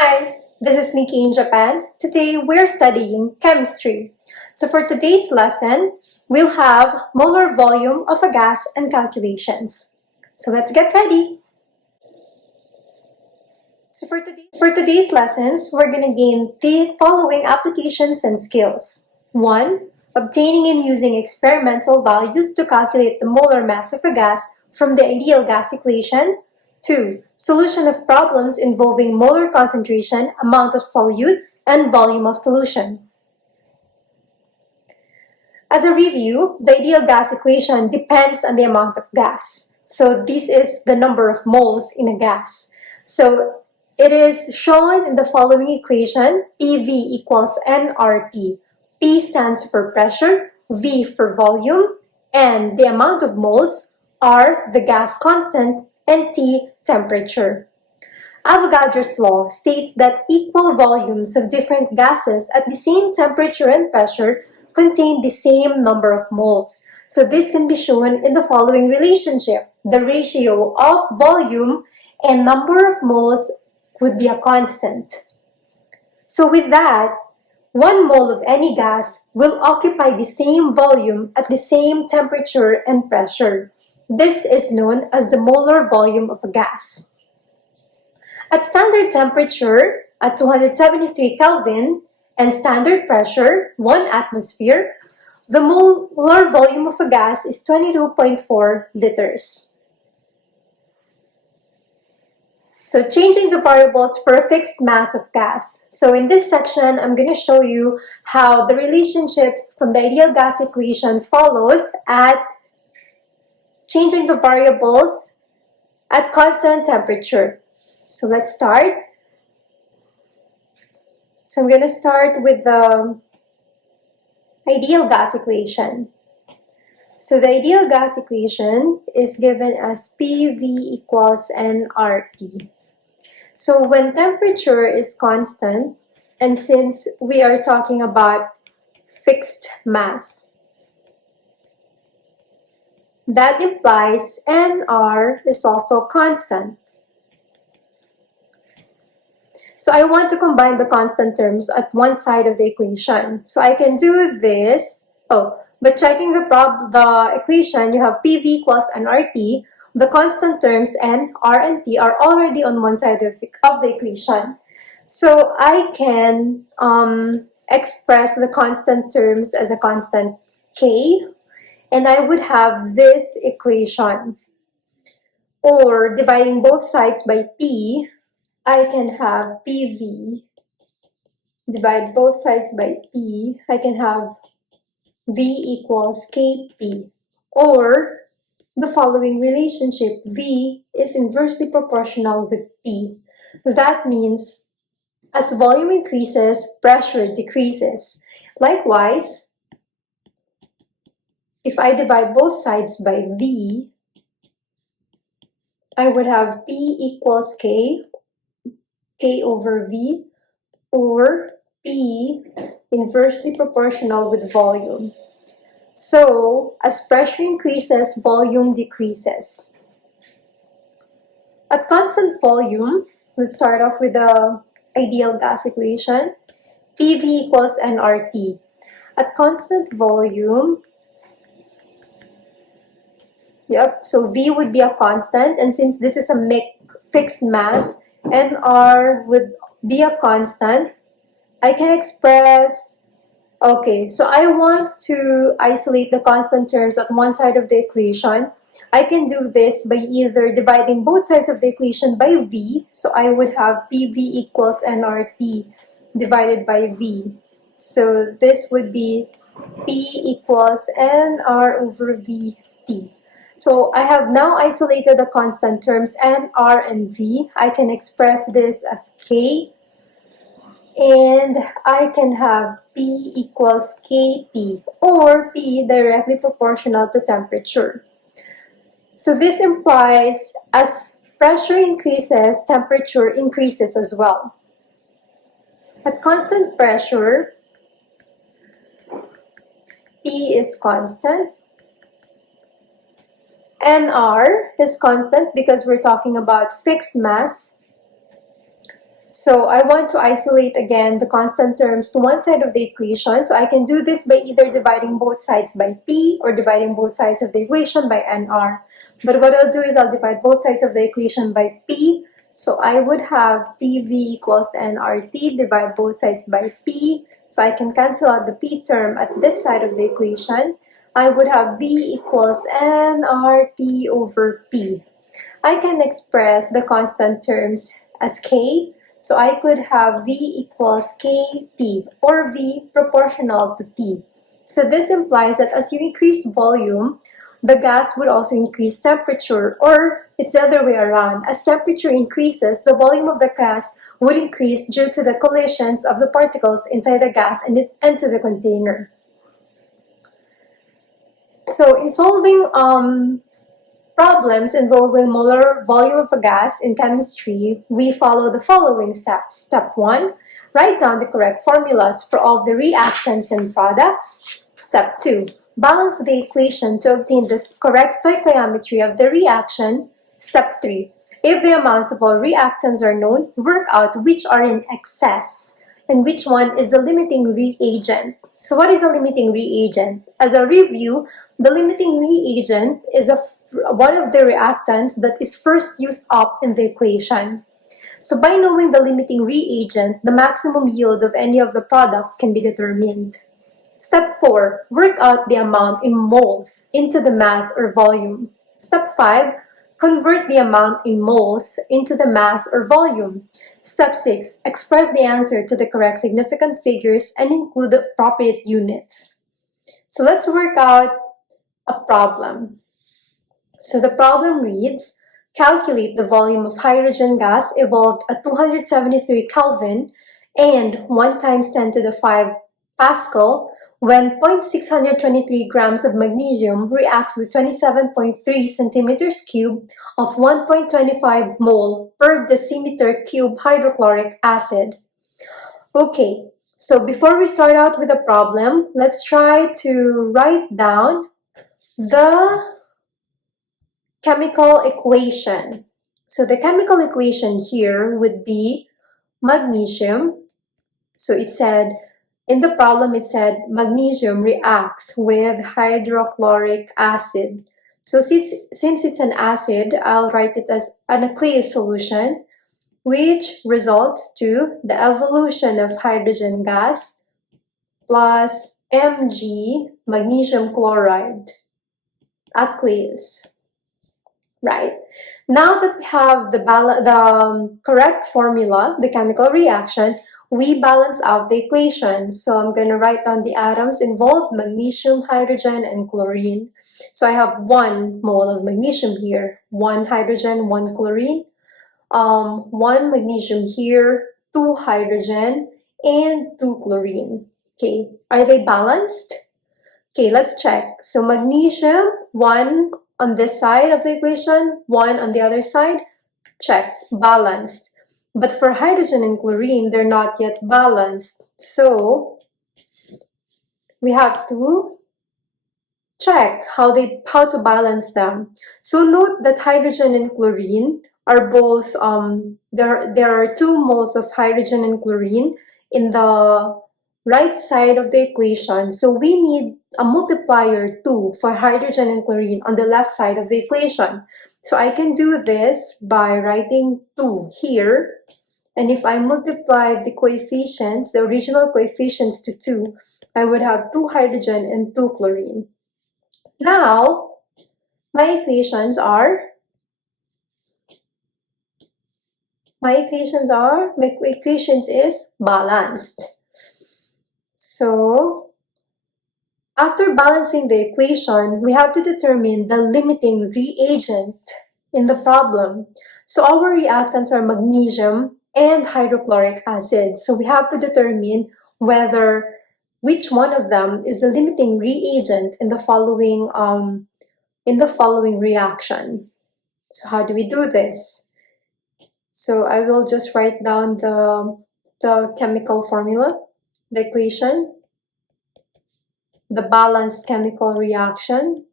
Hi, this is Niki in Japan. Today we're studying chemistry. So for today's lesson, we'll have molar volume of a gas and calculations. So let's get ready. So for today's lessons, we're going to gain the following applications and skills. 1. Obtaining and using experimental values to calculate the molar mass of a gas from the ideal gas equation. 2. Solution of problems involving molar concentration, amount of solute, and volume of solution. As a review, the ideal gas equation depends on the amount of gas. So this is the number of moles in a gas. So it is shown in the following equation: PV equals nRT. P stands for pressure, V for volume, and the amount of moles, R the gas constant, and T temperature. Avogadro's law states that equal volumes of different gases at the same temperature and pressure contain the same number of moles. So this can be shown in the following relationship. The ratio of volume and number of moles would be a constant. So with that, 1 mole of any gas will occupy the same volume at the same temperature and pressure. This is known as the molar volume of a gas. At standard temperature, at 273 Kelvin, and standard pressure, 1 atmosphere, the molar volume of a gas is 22.4 liters. So changing the variables for a fixed mass of gas. So in this section, I'm going to show you how the relationships from the ideal gas equation follows at changing the variables at constant temperature. So let's start. So I'm going to start with the ideal gas equation. So the ideal gas equation is given as PV equals nRT. So when temperature is constant, and since we are talking about fixed mass, that implies nR is also constant. So I want to combine the constant terms at one side of the equation. So I can do this. But checking the equation, you have PV equals nRT. The constant terms n, R, and T are already on one side of the equation. So I can express the constant terms as a constant K, and I would have this equation. Or dividing both sides by P, I can have PV. Divide both sides by P, I can have V equals Kp. Or the following relationship, V is inversely proportional with P. That means as volume increases, pressure decreases. Likewise, if I divide both sides by V, I would have P equals K over V, or P inversely proportional with volume. So, as pressure increases, volume decreases. At constant volume, let's start off with the ideal gas equation. PV equals nRT. At constant volume, so V would be a constant, and since this is a fixed mass, nR would be a constant. I can express, so I want to isolate the constant terms at one side of the equation. I can do this by either dividing both sides of the equation by V. So I would have PV equals nRT divided by V. So this would be P equals nR over VT. So I have now isolated the constant terms n, R, and V. I can express this as K, and I can have P equals Kp, or P directly proportional to temperature. So this implies as pressure increases, temperature increases as well. At constant pressure, P is constant. nR is constant because we're talking about fixed mass. So I want to isolate again the constant terms to one side of the equation. So I can do this by either dividing both sides by P or dividing both sides of the equation by NR. But what I'll do is I'll divide both sides of the equation by P. So I would have PV equals nRT, divide both sides by P. So I can cancel out the P term at this side of the equation. I would have V equals nRT over P. I can express the constant terms as K. So I could have V equals KT or V proportional to T. So this implies that as you increase volume, the gas would also increase temperature, or it's the other way around. As temperature increases, the volume of the gas would increase due to the collisions of the particles inside the gas and into the container. So in solving problems involving molar volume of a gas in chemistry, we follow the following steps. Step 1, write down the correct formulas for all the reactants and products. Step 2, balance the equation to obtain the correct stoichiometry of the reaction. Step 3, if the amounts of all reactants are known, work out which are in excess and which one is the limiting reagent. So what is a limiting reagent? As a review, the limiting reagent is one of the reactants that is first used up in the equation. So by knowing the limiting reagent, the maximum yield of any of the products can be determined. Step 4, work out the amount in moles into the mass or volume. Step 5, convert the amount in moles into the mass or volume. Step 6, express the answer to the correct significant figures and include the appropriate units. So let's work out a problem. So the problem reads, calculate the volume of hydrogen gas evolved at 273 Kelvin and 1 times 10 to the 5 Pascal when 0.623 grams of magnesium reacts with 27.3 centimeters cube of 1.25 mole per decimeter cube hydrochloric acid. Okay, so before we start out with the problem, let's try to write down the chemical equation. So the chemical equation here would be magnesium. So it said, in the problem it said magnesium reacts with hydrochloric acid. So since it's an acid, I'll write it as an aqueous solution, which results to the evolution of hydrogen gas plus Mg magnesium chloride, aqueous. Right. Now that we have the correct formula, the chemical reaction, we balance out the equation. So I'm going to write down the atoms involved, magnesium, hydrogen, and chlorine. So I have 1 mole of magnesium here, 1 hydrogen, 1 chlorine, 1 magnesium here, 2 hydrogen, and 2 chlorine. Okay, are they balanced? Okay, let's check. So magnesium, 1 on this side of the equation, 1 on the other side, check, balanced. But for hydrogen and chlorine, they're not yet balanced. So we have to check how to balance them. So note that hydrogen and chlorine are both, there are 2 moles of hydrogen and chlorine in the right side of the equation. So we need a multiplier 2 for hydrogen and chlorine on the left side of the equation. So I can do this by writing 2 here. And if I multiply the coefficients, the original coefficients to 2, I would have 2 hydrogen and 2 chlorine. Now, my equations is balanced. So, after balancing the equation, we have to determine the limiting reagent in the problem. So our reactants are magnesium and hydrochloric acid. So we have to determine which one of them is the limiting reagent in the following reaction. So how do we do this? So I will just write down the chemical formula, the equation, the balanced chemical reaction,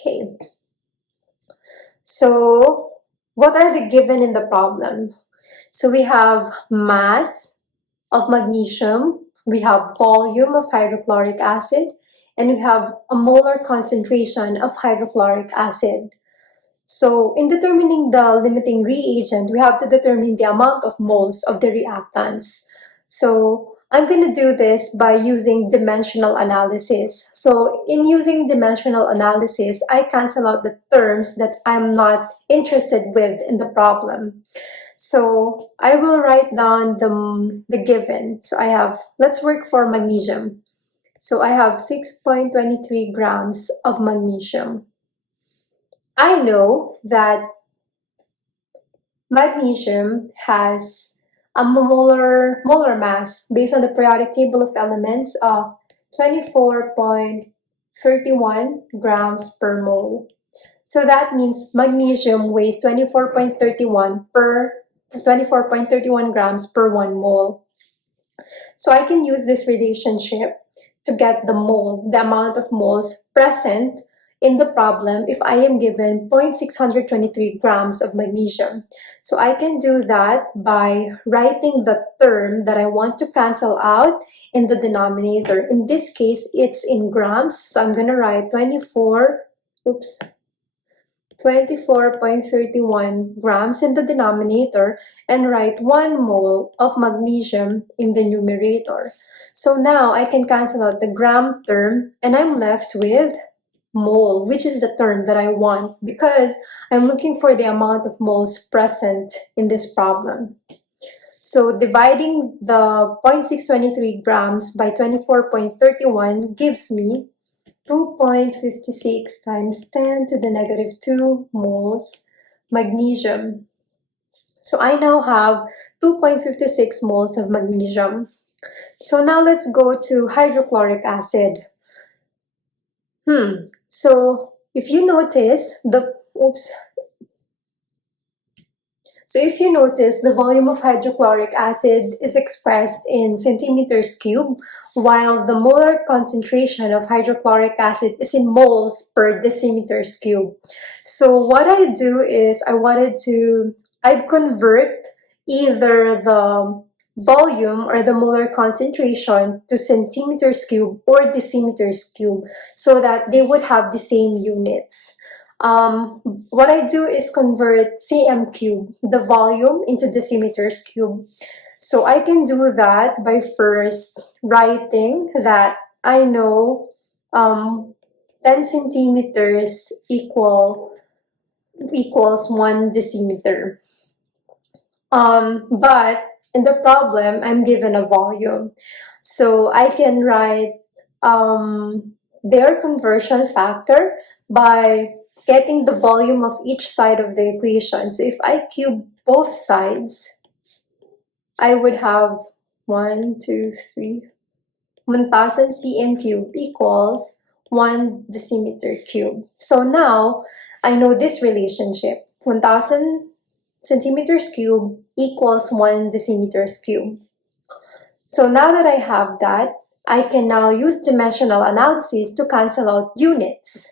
Okay. So what are the given in the problem? So we have mass of magnesium, we have volume of hydrochloric acid, and we have a molar concentration of hydrochloric acid. So in determining the limiting reagent, we have to determine the amount of moles of the reactants. So I'm going to do this by using dimensional analysis. So in using dimensional analysis, I cancel out the terms that I'm not interested with in the problem. So I will write down the given. So I have, let's work for magnesium. So I have 6.23 grams of magnesium. I know that magnesium has a molar mass based on the periodic table of elements of 24.31 grams per mole. So that means magnesium weighs 24.31 grams per 1 mole. So I can use this relationship to get the amount of moles present in the problem if I am given 0.623 grams of magnesium. So I can do that by writing the term that I want to cancel out in the denominator. In this case, it's in grams. So I'm going to write 24.31 grams in the denominator and write 1 mole of magnesium in the numerator. So now I can cancel out the gram term and I'm left with mole, which is the term that I want because I'm looking for the amount of moles present in this problem. So dividing the 0.623 grams by 24.31 gives me 2.56 times 10 to the negative 2 moles magnesium. So I now have 2.56 moles of magnesium. So now let's go to hydrochloric acid. So if you notice the volume of hydrochloric acid is expressed in centimeters cube, while the molar concentration of hydrochloric acid is in moles per decimeters cube. So what I do is I'd convert either the volume or the molar concentration to centimeters cube or decimeters cube so that they would have the same units. What I do is convert cm cube, the volume, into decimeters cube. So I can do that by first writing that I know 10 centimeters equals 1 decimeter. But in the problem, I'm given a volume. So I can write their conversion factor by getting the volume of each side of the equation. So if I cube both sides, I would have 1000 cm cube equals 1 decimeter cube. So now I know this relationship. 1000 centimeters cube equals 1 decimeters cube. So now that I have that, I can now use dimensional analysis to cancel out units.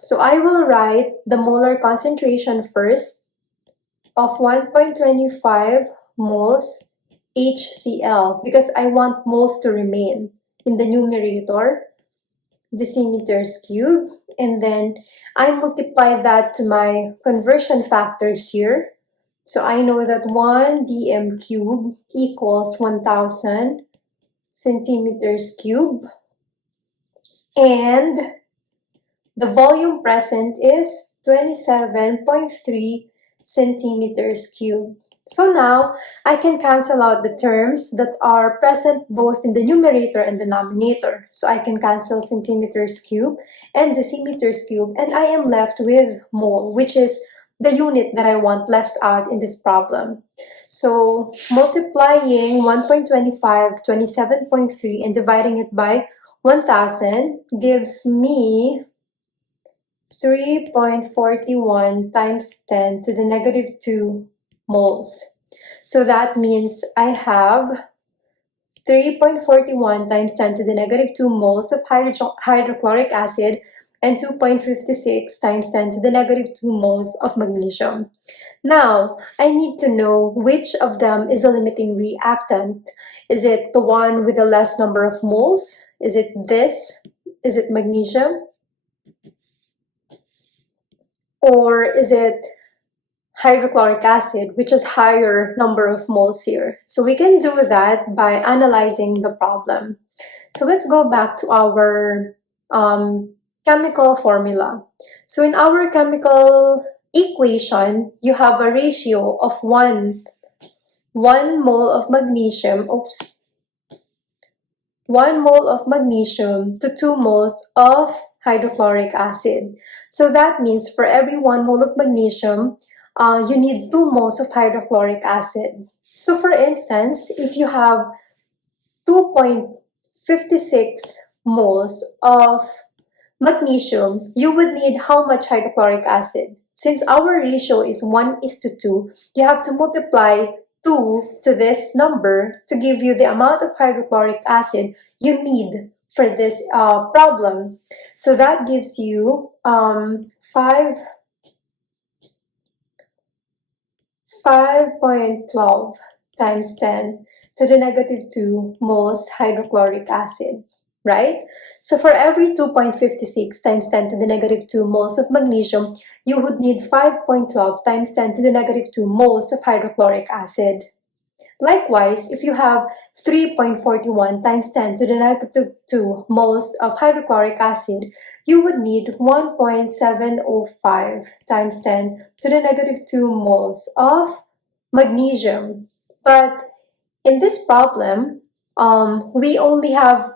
So I will write the molar concentration first of 1.25 moles HCl because I want moles to remain in the numerator, decimeters cube, and then I multiply that to my conversion factor here. So I know that 1 dm cube equals 1000 centimeters cube, and the volume present is 27.3 centimeters cube. So now I can cancel out the terms that are present both in the numerator and denominator. So I can cancel centimeters cube and decimeters cube, and I am left with mole, which is the unit that I want left out in this problem. So multiplying 1.25, 27.3, and dividing it by 1000 gives me 3.41 times 10 to the negative 2 moles. So that means I have 3.41 times 10 to the negative 2 moles of hydrochloric acid and 2.56 times 10 to the negative 2 moles of magnesium. Now, I need to know which of them is a limiting reactant. Is it the one with the less number of moles? Is it this? Is it magnesium? Or is it hydrochloric acid, which has higher number of moles here? So we can do that by analyzing the problem. So let's go back to our chemical formula. So in our chemical equation, you have a ratio of 1 mole of magnesium, 1 mole of magnesium to 2 moles of hydrochloric acid. So that means for every 1 mole of magnesium, you need 2 moles of hydrochloric acid. So for instance, if you have 2.56 moles of magnesium, you would need how much hydrochloric acid? Since our ratio is 1:2, you have to multiply 2 to this number to give you the amount of hydrochloric acid you need for this problem. So that gives you 5.12 times 10 to the negative 2 moles hydrochloric acid, right? So for every 2.56 times 10 to the negative 2 moles of magnesium, you would need 5.12 times 10 to the negative 2 moles of hydrochloric acid. Likewise, if you have 3.41 times 10 to the negative 2 moles of hydrochloric acid, you would need 1.705 times 10 to the negative 2 moles of magnesium. But in this problem, we only have,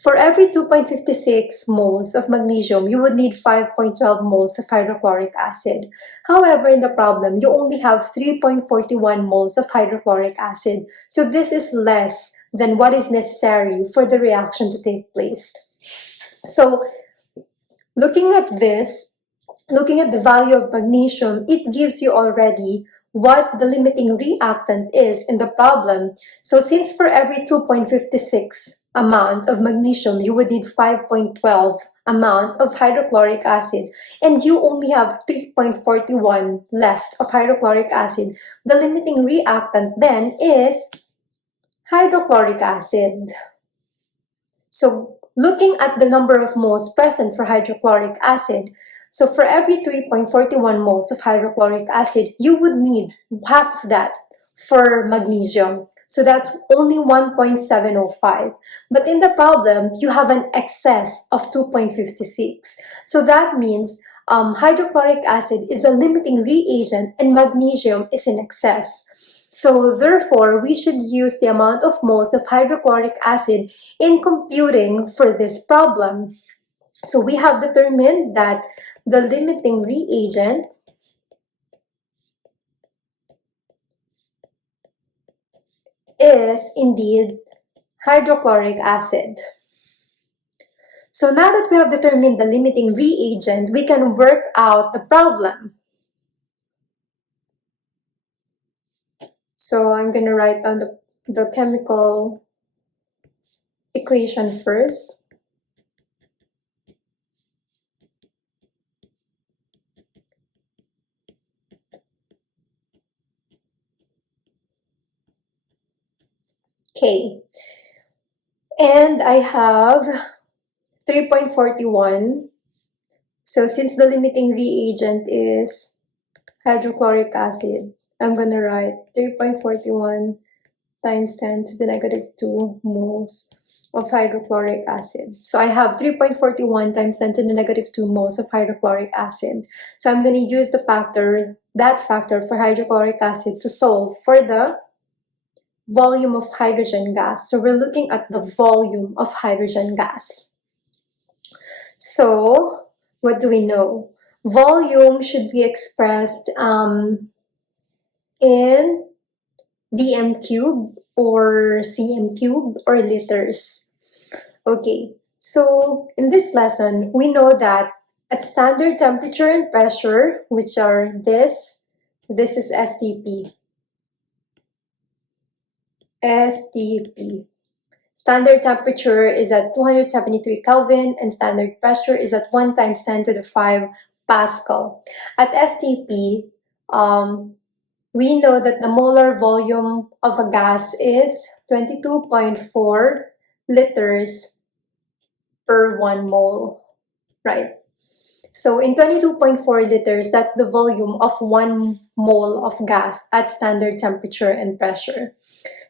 for every 2.56 moles of magnesium, you would need 5.12 moles of hydrochloric acid. However, in the problem, you only have 3.41 moles of hydrochloric acid. So this is less than what is necessary for the reaction to take place. So looking at this, looking at the value of magnesium, it gives you already what the limiting reactant is in the problem. So since for every 2.56 amount of magnesium, you would need 5.12 amount of hydrochloric acid, and you only have 3.41 left of hydrochloric acid, the limiting reactant then is hydrochloric acid. So looking at the number of moles present for hydrochloric acid, so for every 3.41 moles of hydrochloric acid, you would need half of that for magnesium. So that's only 1.705. But in the problem, you have an excess of 2.56. So that means hydrochloric acid is a limiting reagent and magnesium is in excess. So therefore, we should use the amount of moles of hydrochloric acid in computing for this problem. So we have determined that the limiting reagent is indeed hydrochloric acid. So now that we have determined the limiting reagent, we can work out the problem. So I'm going to write down the chemical equation first. Okay, and I have 3.41. So since the limiting reagent is hydrochloric acid, I'm going to write 3.41 times 10 to the negative 2 moles of hydrochloric acid. So I have 3.41 times 10 to the negative 2 moles of hydrochloric acid. So I'm going to use that factor for hydrochloric acid to solve for the volume of hydrogen gas. So we're looking at the volume of hydrogen gas. So what do we know? Volume should be expressed in dm cubed or cm cubed or liters. Okay, so in this lesson, we know that at standard temperature and pressure, which are this is STP. Standard temperature is at 273 Kelvin and standard pressure is at 1 times 10 to the 5 Pascal. At STP, we know that the molar volume of a gas is 22.4 liters per 1 mole, right? So in 22.4 liters, that's the volume of 1 mole of gas at standard temperature and pressure.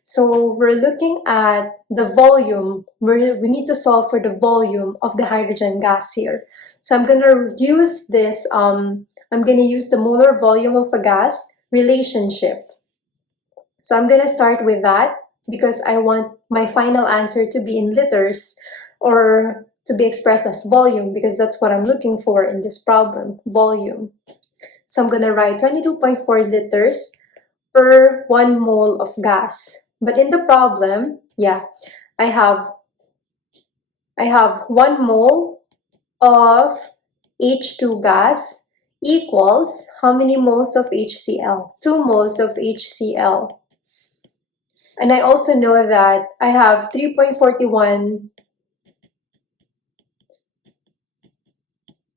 So we're looking at the volume. We need to solve for the volume of the hydrogen gas here. So I'm going to use this, I'm going to use the molar volume of a gas relationship. So I'm going to start with that because I want my final answer to be in liters or to be expressed as volume because that's what I'm looking for in this problem, volume. So I'm going to write 22.4 liters per 1 mole of gas. But in the problem, I have 1 mole of H2 gas equals how many moles of HCl? 2 moles of HCl. And I also know that I have 3.41